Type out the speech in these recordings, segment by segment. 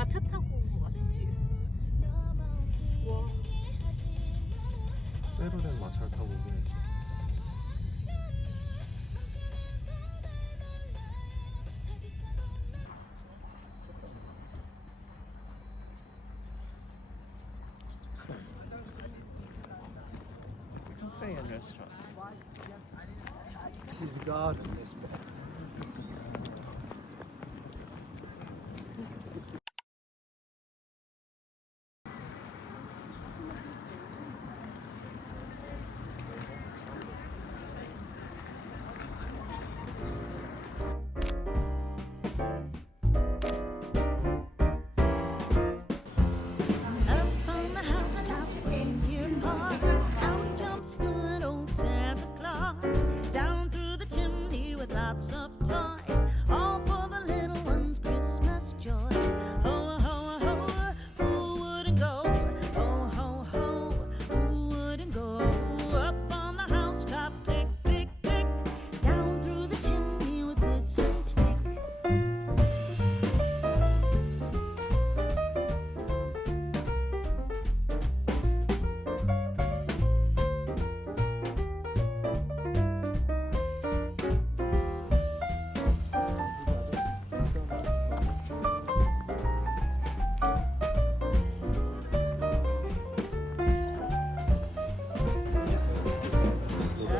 우리가 차 타고 왔지. 와. 쇠로 된 마차를 타고 오긴 했지. Cafe and restaurant. This is the garden, this bit. Up on the housetop in your park, out jumps good old Santa Claus. Down through the chimney with lots of toys, all for the little ones' Christmas joys. Ho, ho, ho, who wouldn't go? Ho, ho, ho, who wouldn't go? Up on the housetop, click, click, click, down through the chimney with good Saint Nick.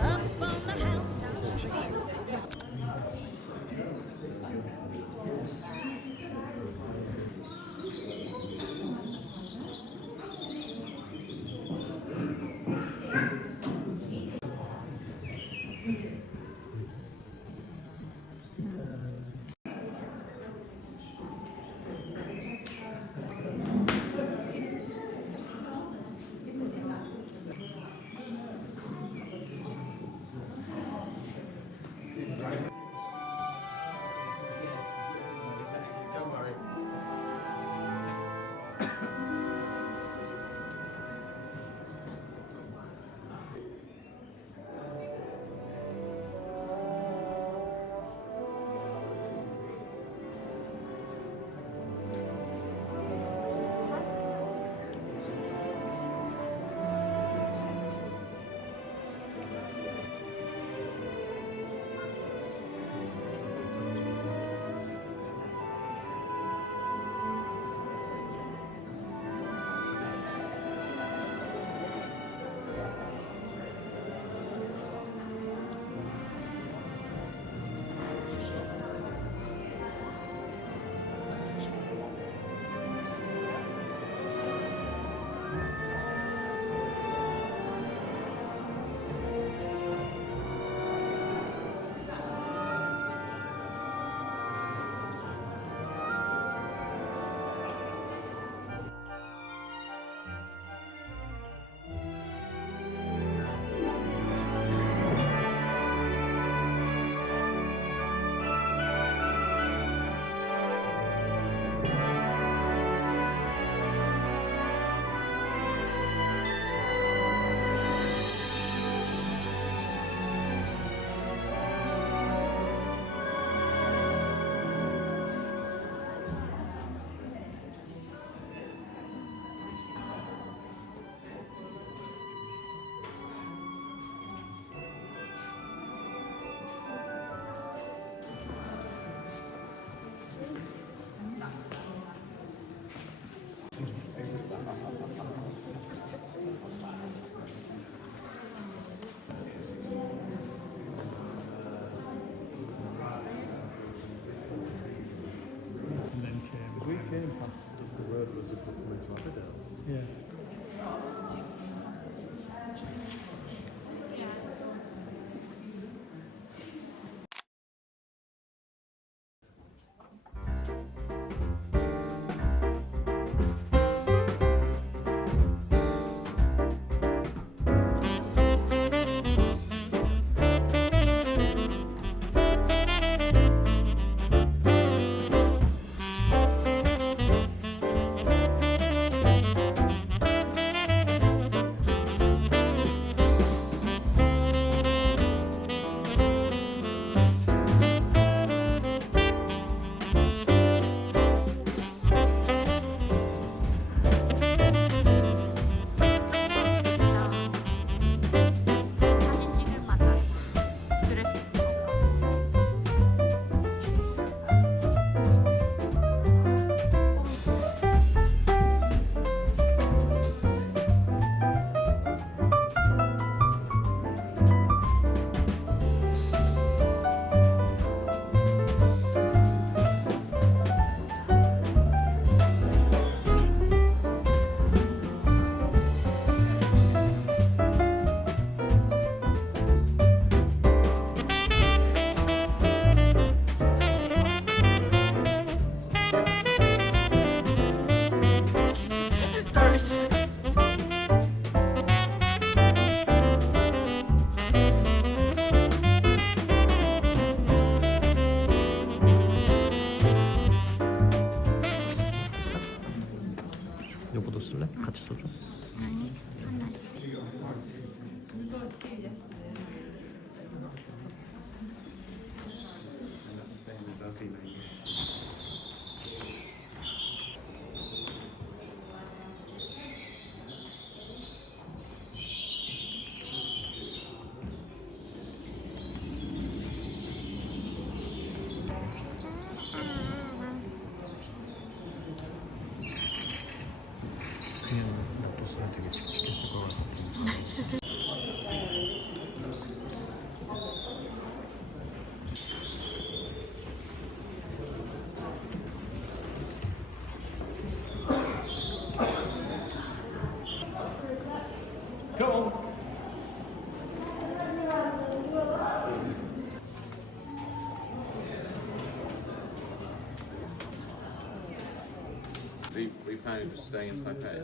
Up on the housetop. Don't worry. We came past the road was a good way to Aberdeen. Yeah. see maybe. 그냥 놔뒀으면 되게 칙칙했을 것 같은데. We planning to stay in Taipei.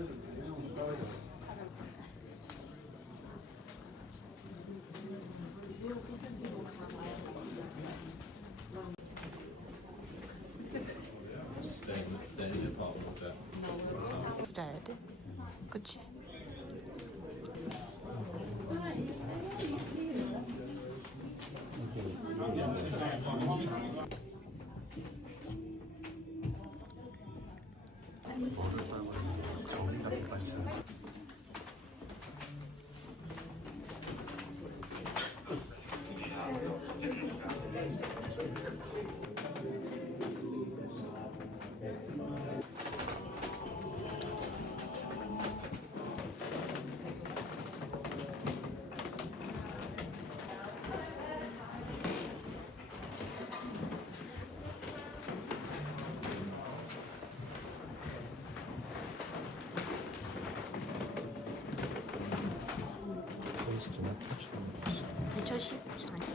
Stay in the apartment with that. 부자야 돼? 그치? 정리가 빠졌어요. 거기서 좀 터치도 2014년.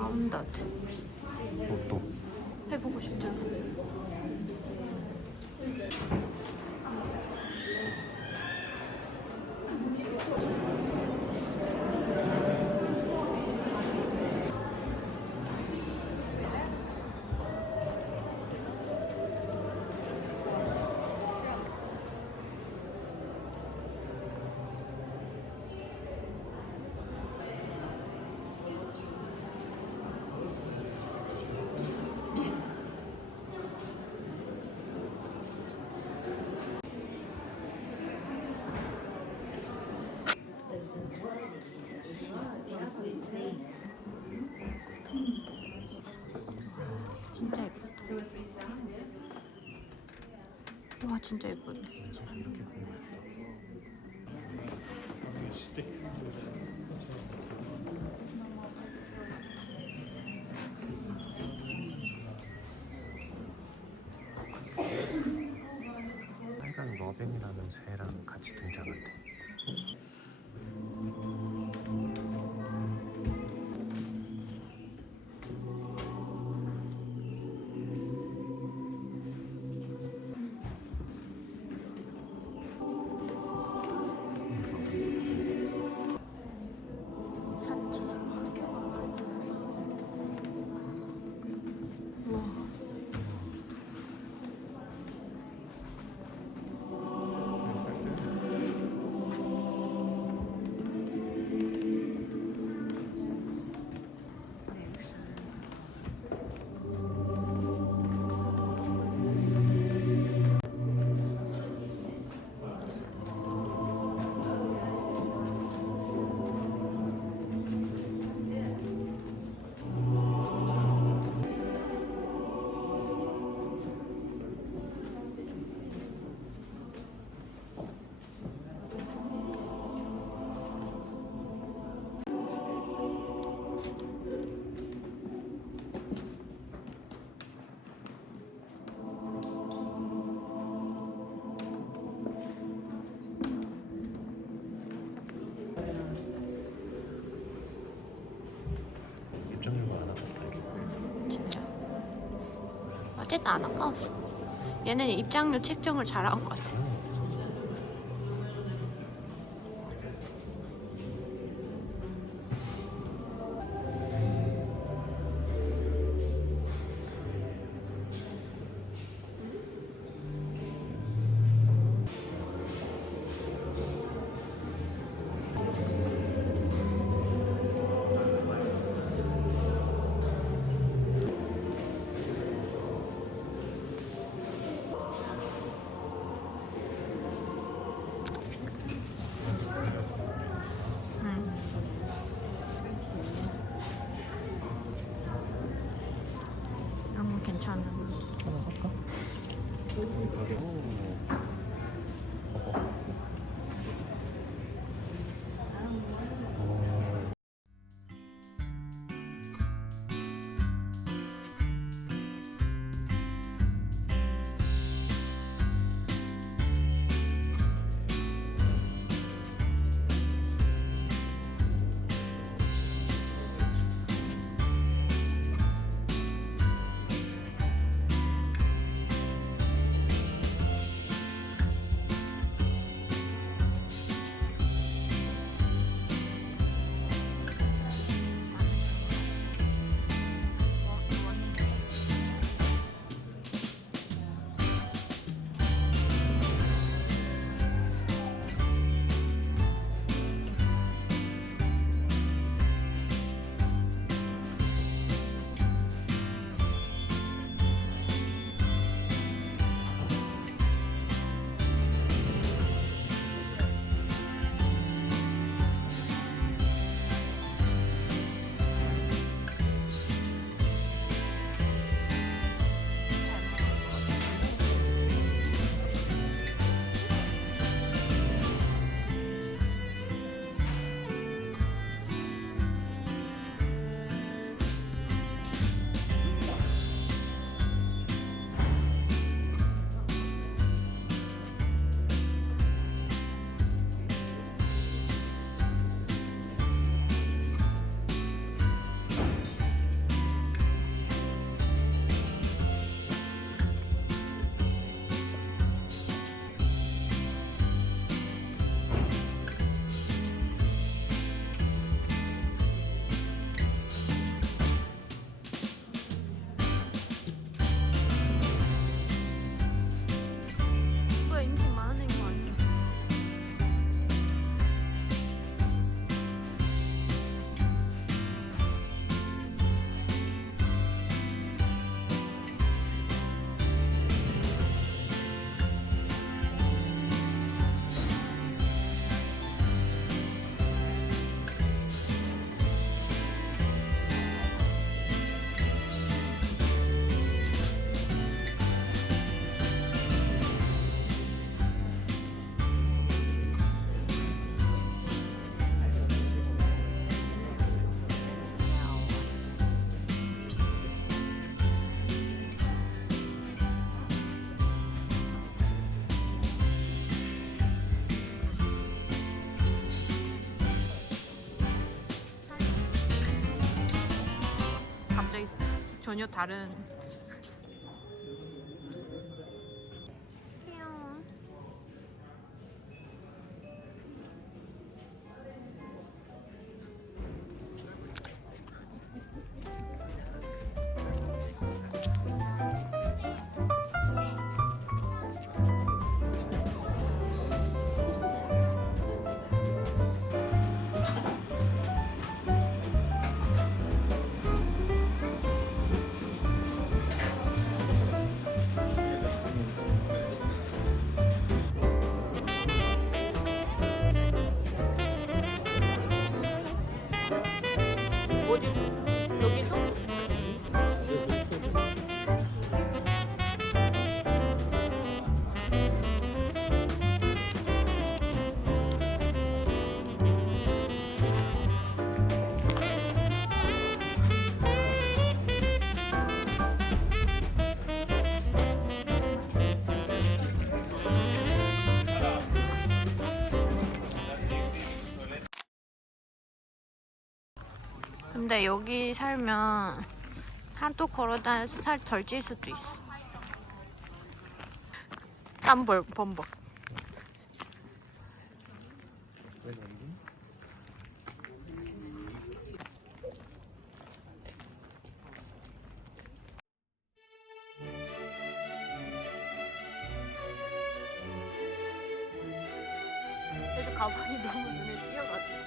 아름다트 또 해보고 싶잖아. 진짜 예쁘다. 와 진짜 예쁘다. 이렇게 보고 싶다. 빨간 러벤이라는 새랑 같이 등장한대. 샀지. 와. 입장료가 안 아깝다 이게. 진짜. 어쨌든 안 아까웠어. 얘는 입장료 책정을 잘한 것 같아. 전혀 다른. 귀여워. 어디? 여기서? 근데 여기 살면 하도 걸어다녀서 살 덜 찔 수도 있어. 땀벌 범벅. 그래서 가방이 너무 눈에 띄어가지고.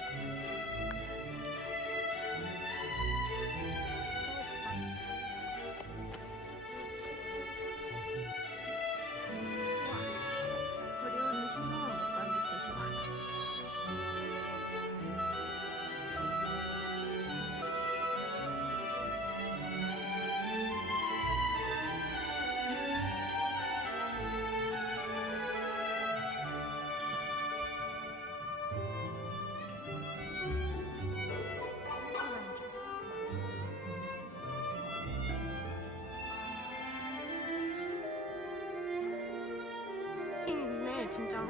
그리워는 신경을 못 가는 계시거든. 있네 진짜로.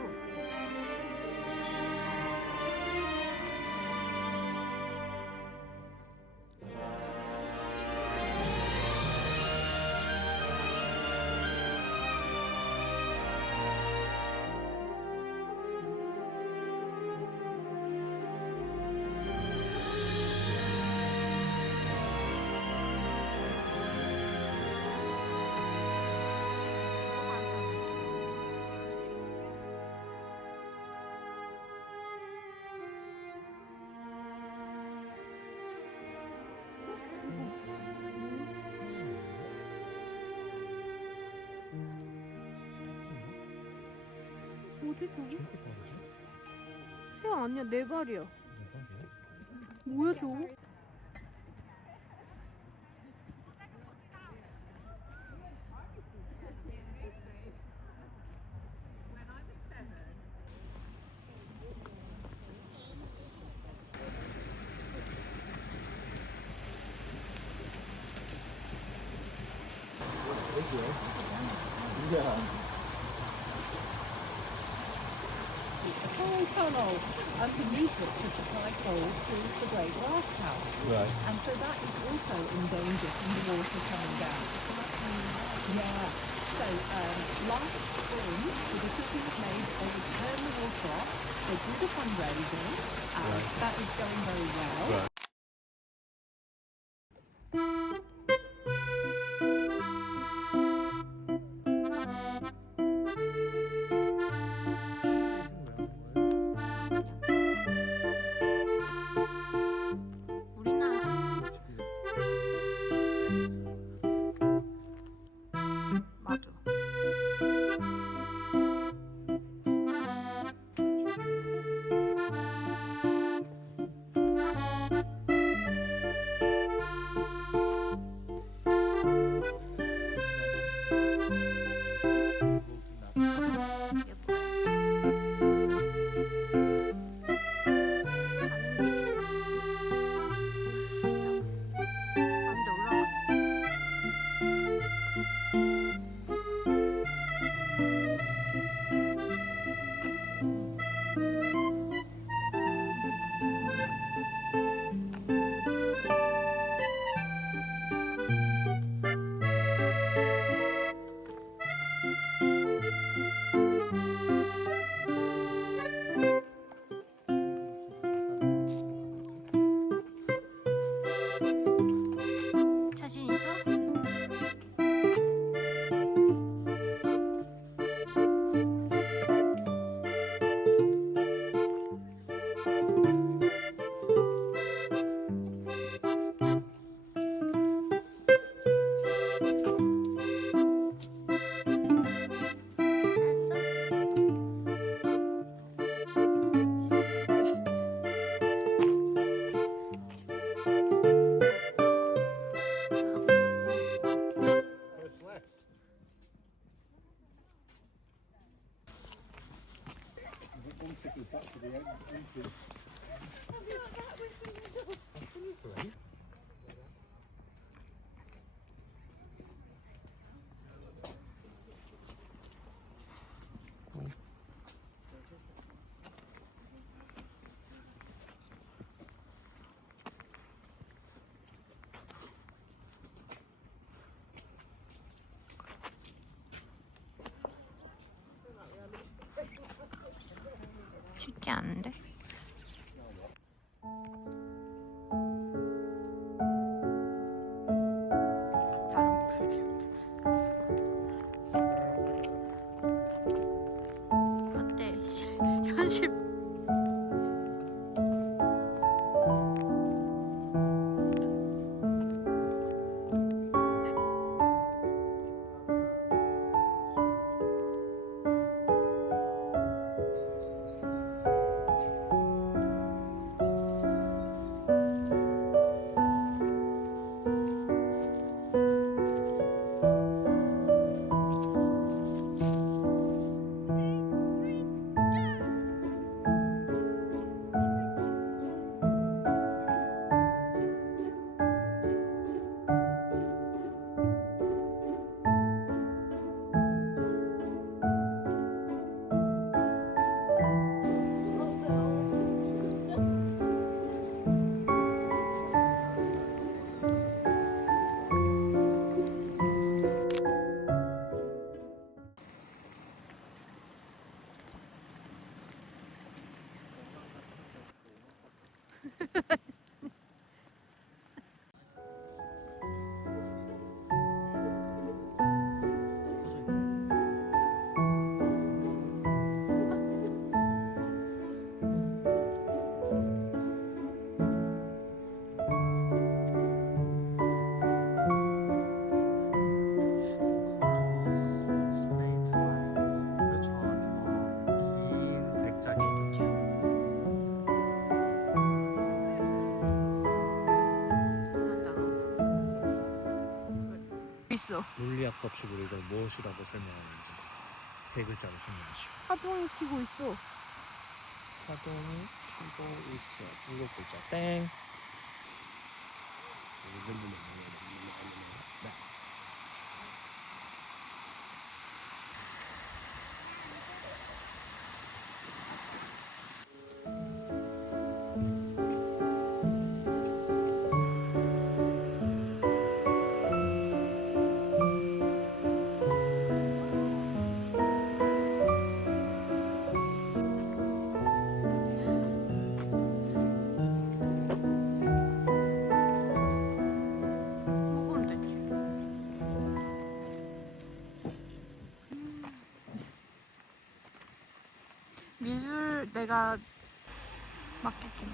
뭐지 저거? 저렇게 빠르지? 새 아니야 네 발이야. 대박이야? 뭐야 저거? whole tunnel underneath it to supply coal to the Great Glass House. Right. And so that is also in danger from the water coming down. Yeah. So last spring, the decision was made they would turn the water off. They did a fundraising. That is going very well. Right. 우리나라 맞아. 쉽지 않은데? 다른 목소리. 어때? 현실. 있어. 물리학 법칙으로 이걸 무엇이라고 설명하는지 세 글자로 설명하시오. 화동이 치고 있어. 파동이 치고 있어. 일곱 글자. 땡. 먹으면 되지. 미술 내가 맡길게.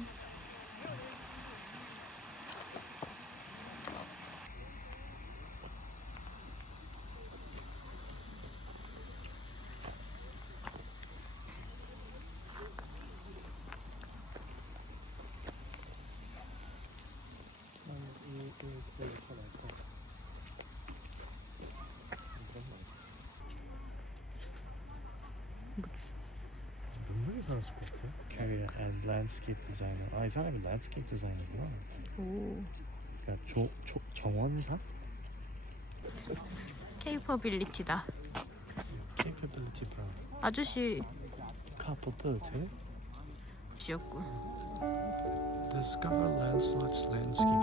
몇 명이 살았을 것 같아? Career and Landscape Designer. 아, 이 사람이 Landscape Designer구나. 오. 그러니까 정원사? 케이퍼빌리티다. Capability Brown. 아저씨 Capability? 지었군. Discover landscapes.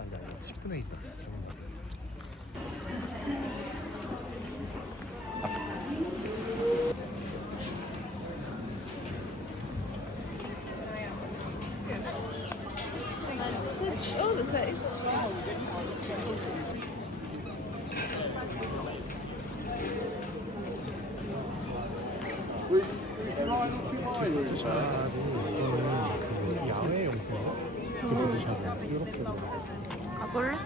아, 나 이거 10분의 1이다. 야외 용품. 가볼래?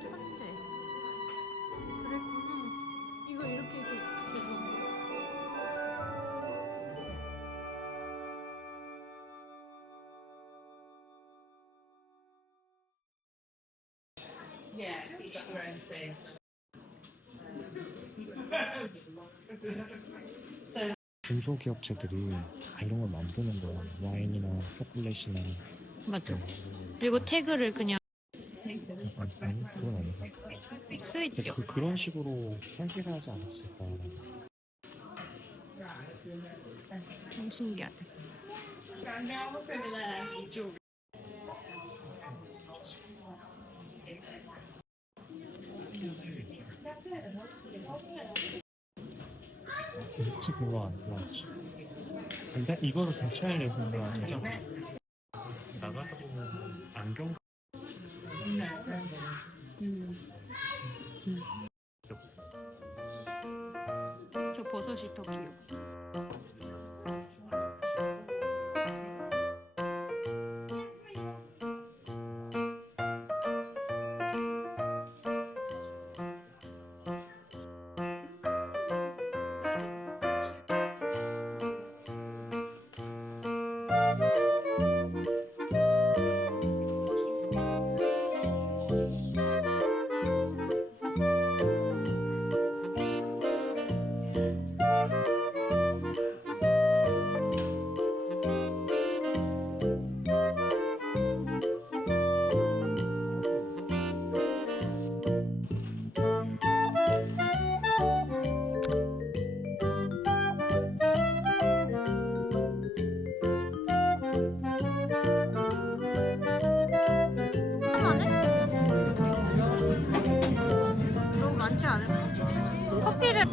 천재. 그랬구나. 이거 이렇게 해서. 중소기업체들이 다 이런 걸 만드는 거야. 와인이나 초콜릿이나. 맞아. 그리고 태그를 그냥 아니 그건 아니야. 스위치요. 그런 식으로 설계를 하지 않았을까. 좀 신기하다. 진짜 별로 안 좋아하지. 근데 이거를 대체할 예정이라 나가다 보면 안경 저 버섯이 더 귀여워. 너무 많지 않을까? 커피를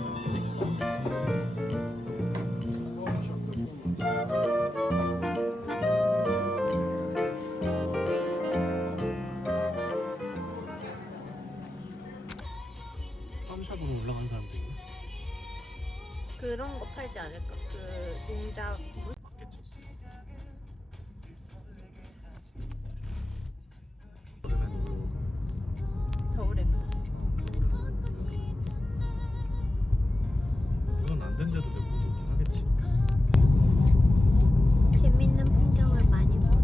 팜샵으로 올라간 사람도 있네. 그런 거 팔지 않을까? 그 동작 맞겠지. 겨울에 그건 안 된 데도 몇 군데 있긴 하겠지. 재밌는 풍경을 많이 보여.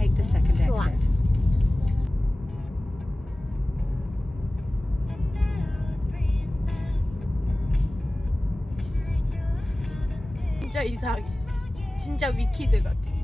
take the second 좋아. exit. 진짜 이상해. 진짜 위키드 같아.